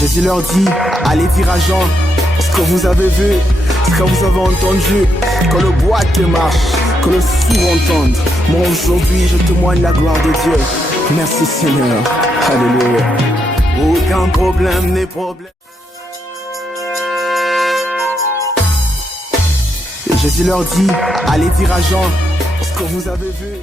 Jésus leur dit, allez dire à Jean ce que vous avez vu, ce que vous avez entendu, que le boîte marche, que le sourd entende. Moi aujourd'hui je témoigne la gloire de Dieu. Merci Seigneur, alléluia. Aucun problème n'est problème. Et Jésus leur dit, allez dire à Jean ce que vous avez vu.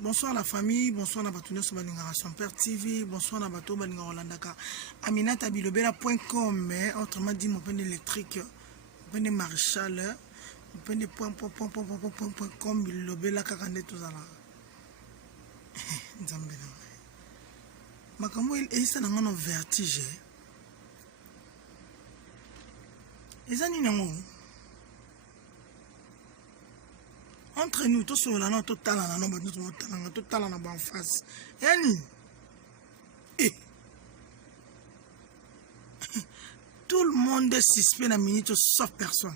Bonsoir la famille, bonsoir na batunya sur Baninga son Père TV, bonsoir na bato Baninga Rolandaka. Aminatabilobela.com, autrement dit mon peine électrique, mon peine maréchal, mon peine point.com, bilobela kakande tout ça là. Nzambela. Makambo il ça dans un vertige. Eza ni nango. Entre nous, tous sur la note totale, total en face. Yani, tout le monde est suspect dans la minute sauf personne.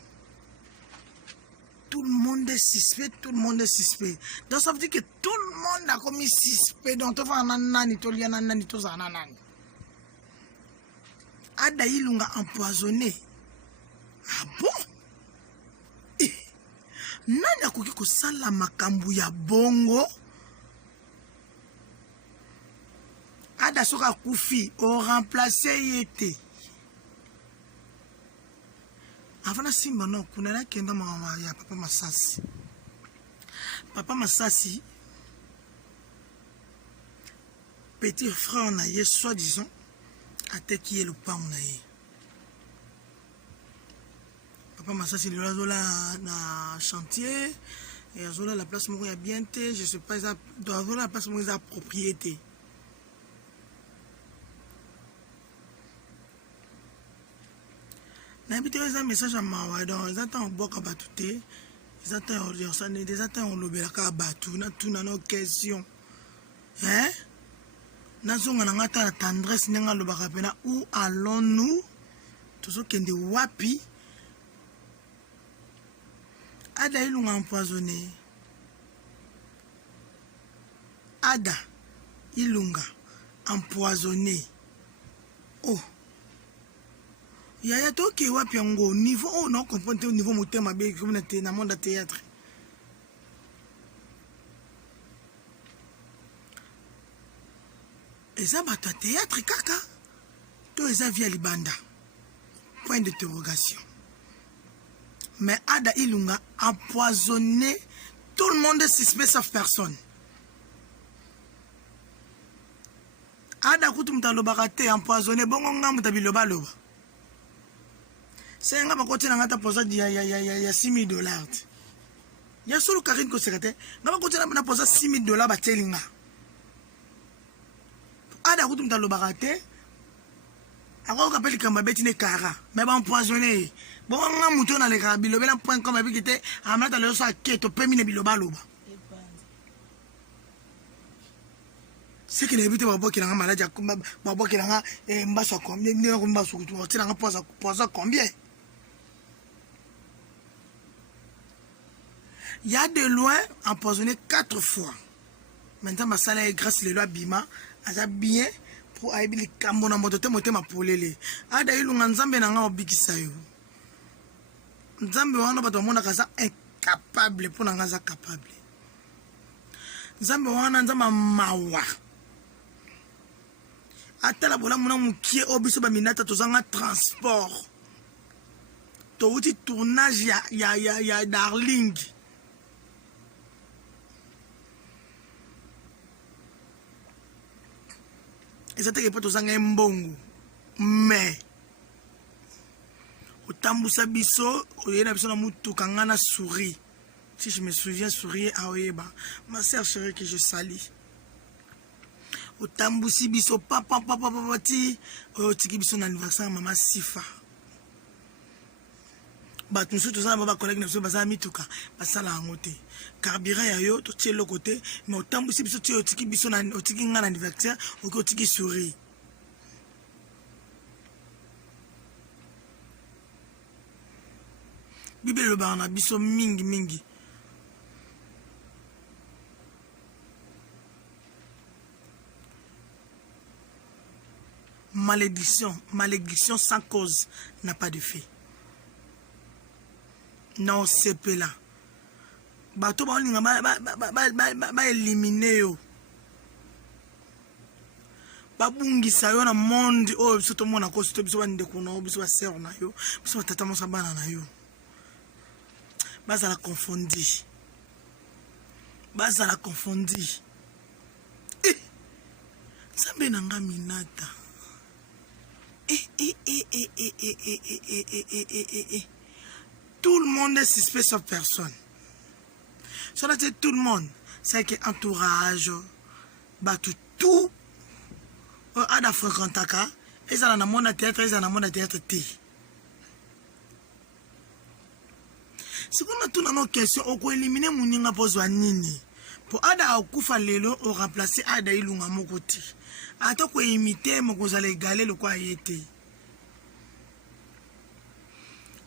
Tout le monde est suspect, tout le monde est suspect. Donc ça veut dire que tout le monde a commis suspect. Donc tu vas en nani, tu vas en nani, tu vas en nani. Ada ilunga empoisonné. Ah bon? Nani akoki kosala makambo ya bongo ada soka kufi o remplacer yete avana simba no kuna na kenda mama ya papa Masasi petit frère na ye soi-disant ateki le pa na ye Papa Masasi il est na chantier et il la place où il y a bien été, je sais pas dans la place où il y a propriété. N'habitez pas un message à moi donc ils attendent beaucoup à batouter, ils attendent des attendent on l'obéit à batou, na tout na nos questions, hein? Na zonga na ngata la tendresse n'enga le barapena où allons-nous? Tout ce qui est de wapi. Ada ilunga empoisonné. Ada ilunga empoisonné. Oh. Yaya toke wapi yango niveau oh non comprendre au niveau motema be comme na monde de théâtre. Eza bata théâtre kaka. To eza via libanda. Point d'interrogation. Mais Ada Ilunga empoisonné, tout le monde est suspect sauf personne. Ada Koutoumta Lobarate empoisonné, bon on a biloba loba. C'est un gars qui a posé il y a $6,000. Il y a solo Karine qui s'est a posé $6,000 à Telinga. Ada Koutoumta Lobarate, alors qu'on appelle comme Betty Kara, mais empoisonné. Bon, on a mouton dans les bilobela.com avec qui était à mettre le sac qui est au premier biloba loba. C'est qu'il évite de qui a maladie à combat, qui a un basso combien, un basso, tu as un poison combien. Il y a de loin empoisonné 4 fois. Maintenant, ma salle est grâce les lois Bima, elle a bien pour aller les camons moto ma polele. Ada ilunga nzambe na nga obikisayo. Nzambe wana bato mona kaza incapable pour nangaza capable. Nzambe wana nzamba mawa. Atala bola mona mukie obiso ba minata tozanga transport. To uti tournage ya Darling. Ezateke po tozanga mbongo. Mais Otambusa biso, oyena biso na mutuka ngana souris. Si je me souviens sourire à Oyeba, ma sœur chérie que je salue. Otambusi biso papa ti otiki biso na anniversaire maman Sifa. Ba tout ça ba collègue na biso baza mituka basala ngote. Carburant ya yo to tie le côté, mais otambusi biso ti otiki biso na otiki ngana anniversaire, otiki sourire. Bible le barna biso mingi. Malédiction sans cause n'a pas de fait. Non, c'est pas là. Bato ba éliminer yo. Ba bungisa yo na monde o biso to mona ko to biso bande ko no biso ba sœur na yo, biso tata mo sa bana na yo. Baza la confondi. Sambe nanga minata. Tout le monde est suspect sauf personne. Cela dit tout le monde, c'est que entourage, tout, ada fréquentaka, et ça na mona théâtre, et ça na mona théâtre té. Si on a tout dans nos questions, on peut éliminer mouninga pozwa nini. Pour ada okufa lelo, on remplacer ada ilunga mokoti. Ato ko imiter mokozala égaler le quoi yete.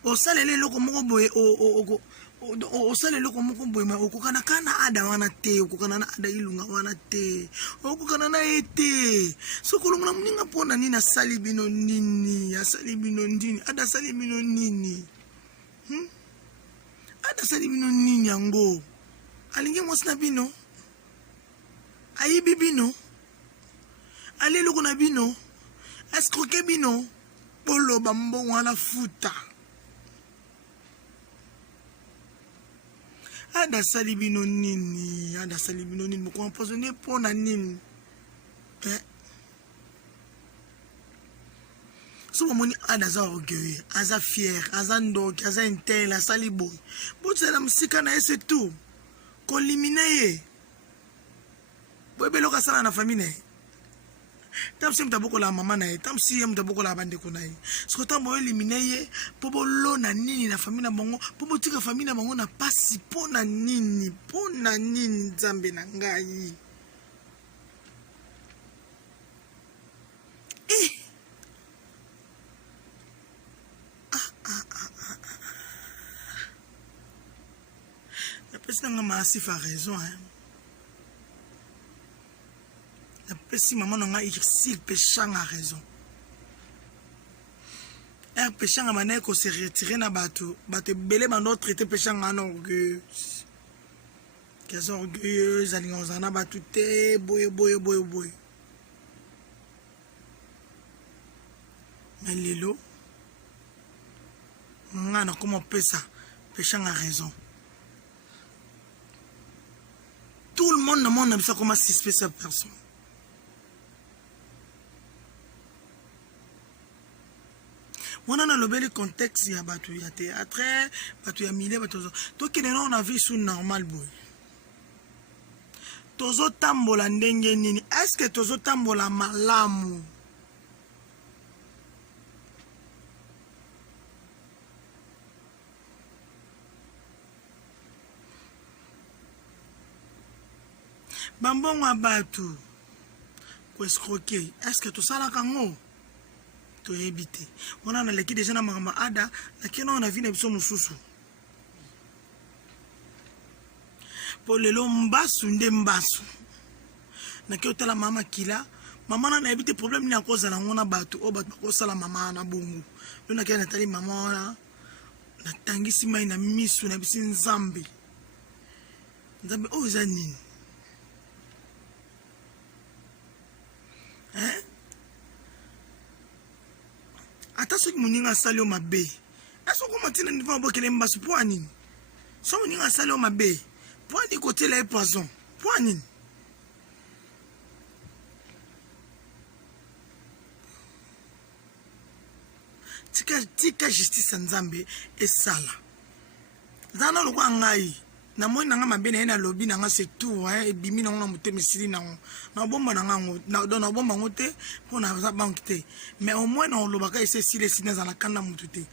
O salele loko moko boye o salele loko moko boye ma okokana kana ada wana te okokana na ada ilunga wana te okokana na ete sokolonga muninga pona nini asali bino nini ada sali bino nini ada sali bino nini yango alingi mosna bino ayibi bino ale loko na bino escroquer bino polo bambo wana futa ada sali bino nini moko empoisonné pona nini so moni ada za orgueil aza fier aza ndoki aza intel asali boy botsela musika na ese tout kolimina ye boyebelo kasala na famille tam si mtaboko la mama na ye tam si mtaboko la bandeko na ye siko tambo elimine ye po bolona nini na famille na bango po botika famille na bango na pasi pona nini nzambe na ngai la personne nga Massif a raison la personne maman nga Irsil Péchang a raison Péchang a mané ko se retirer na bato belé bando traiter Péchang en orgueil qu'elles orgueilleuses alliance na bato te boy mais lelo nga na comment pesa Péchang a raison. Tout le monde dans le monde aime ça comme suspect cette personne. On a le contexte, il y a un théâtre, il y a mille, tout qui est là, on a vu sous normal boy. Tozo tambola ndenge nini? Est-ce que tozo tambola malamu? Bambon abatu ko escroquer est-ce que tout ça la kango to éviter on a l'équipe déjà na mama ada lakini on a vu na biso mususu pour le lombasu nde mbasu na ki otala mama kila mama na éviter problème ni à cause na ngona batu o batu ko sala mama na bongo lona ki na tali mama wana na tangisi mai na misu na bisi nzambe o zanini ata soki moninga asali o mabe asoko matina ndiva bokele mbasu po anini so moninga asali o mabe po ani kotela e poison po anini tika justice nzambe esala zana lokwa ngai na moi nanga mabe na ena lobi nanga c'est tout ebimi na ngona mutemisili nango na bomba nanga na bomba ngote pona za bank te mais au moins na lobaka ese sile sina za la kanda mutute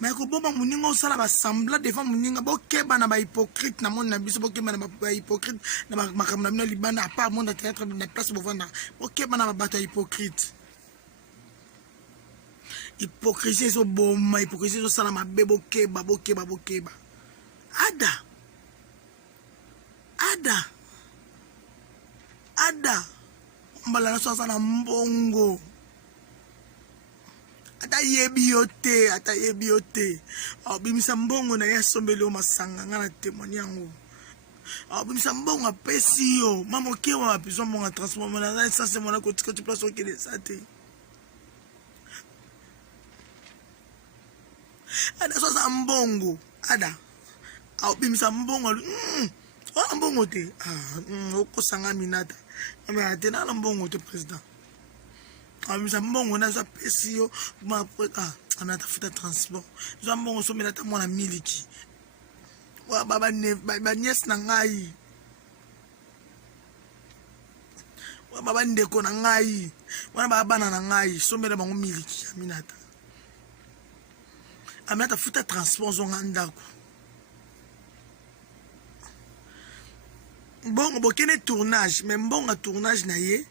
mais ko bomba muninga osala ba semblant devant muninga bokeba na ba hypocrite na monde na biso bokeba na ba hypocrite na makamna na libana à part monde à théâtre na place bovanda bokeba na ba bato hypocrite hypocrisie so bomba hypocrisie so sala mabe bokeba ada mbala na sosa na mbongo ata yebi yo te abimisa mbongo na yasombeli o masanga nga na témoigner yango abimisa mbongo apesi yo mama okewa apizwa mbongo transforme na essence mona kotika tu place okele sa te ada sosa mbongo ada abimisa mbongo wala mbongo te okosanga minata mais ate na mbongo te président abimisa mbongo na za pesi yo anata futa transport za mbongo somela ta mwana miliki wa baba nièce na ngai wa baba ndeko na ngai wana baba na ngai somela bango miliki aminata futa transport zonga ndako mbongo bokene tournage mais mbongo tournage na ye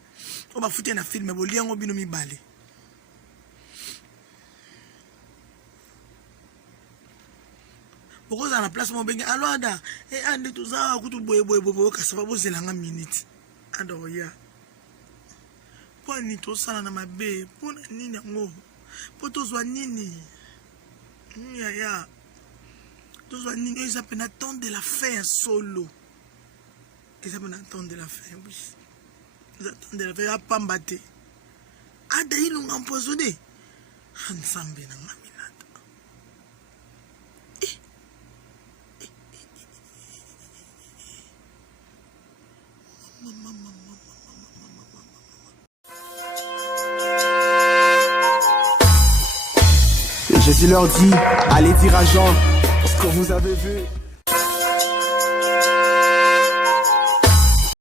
o ba futi na film boliango bino mibale bokoza na place mo bengi alwada ande tuza kutu boye kasi ba bozelanga minute ado ya poni to sala na mabe pona nini ngo poto zwa nini ya tozwa nini ils appellent attendre de la fin solo ils appellent attendre de la fin oui ils attendent de la fin apamba te ada ilunga empoisonné hansambe na ngaminata Jésus leur dit, allez dire à Jean ce que vous avez vu.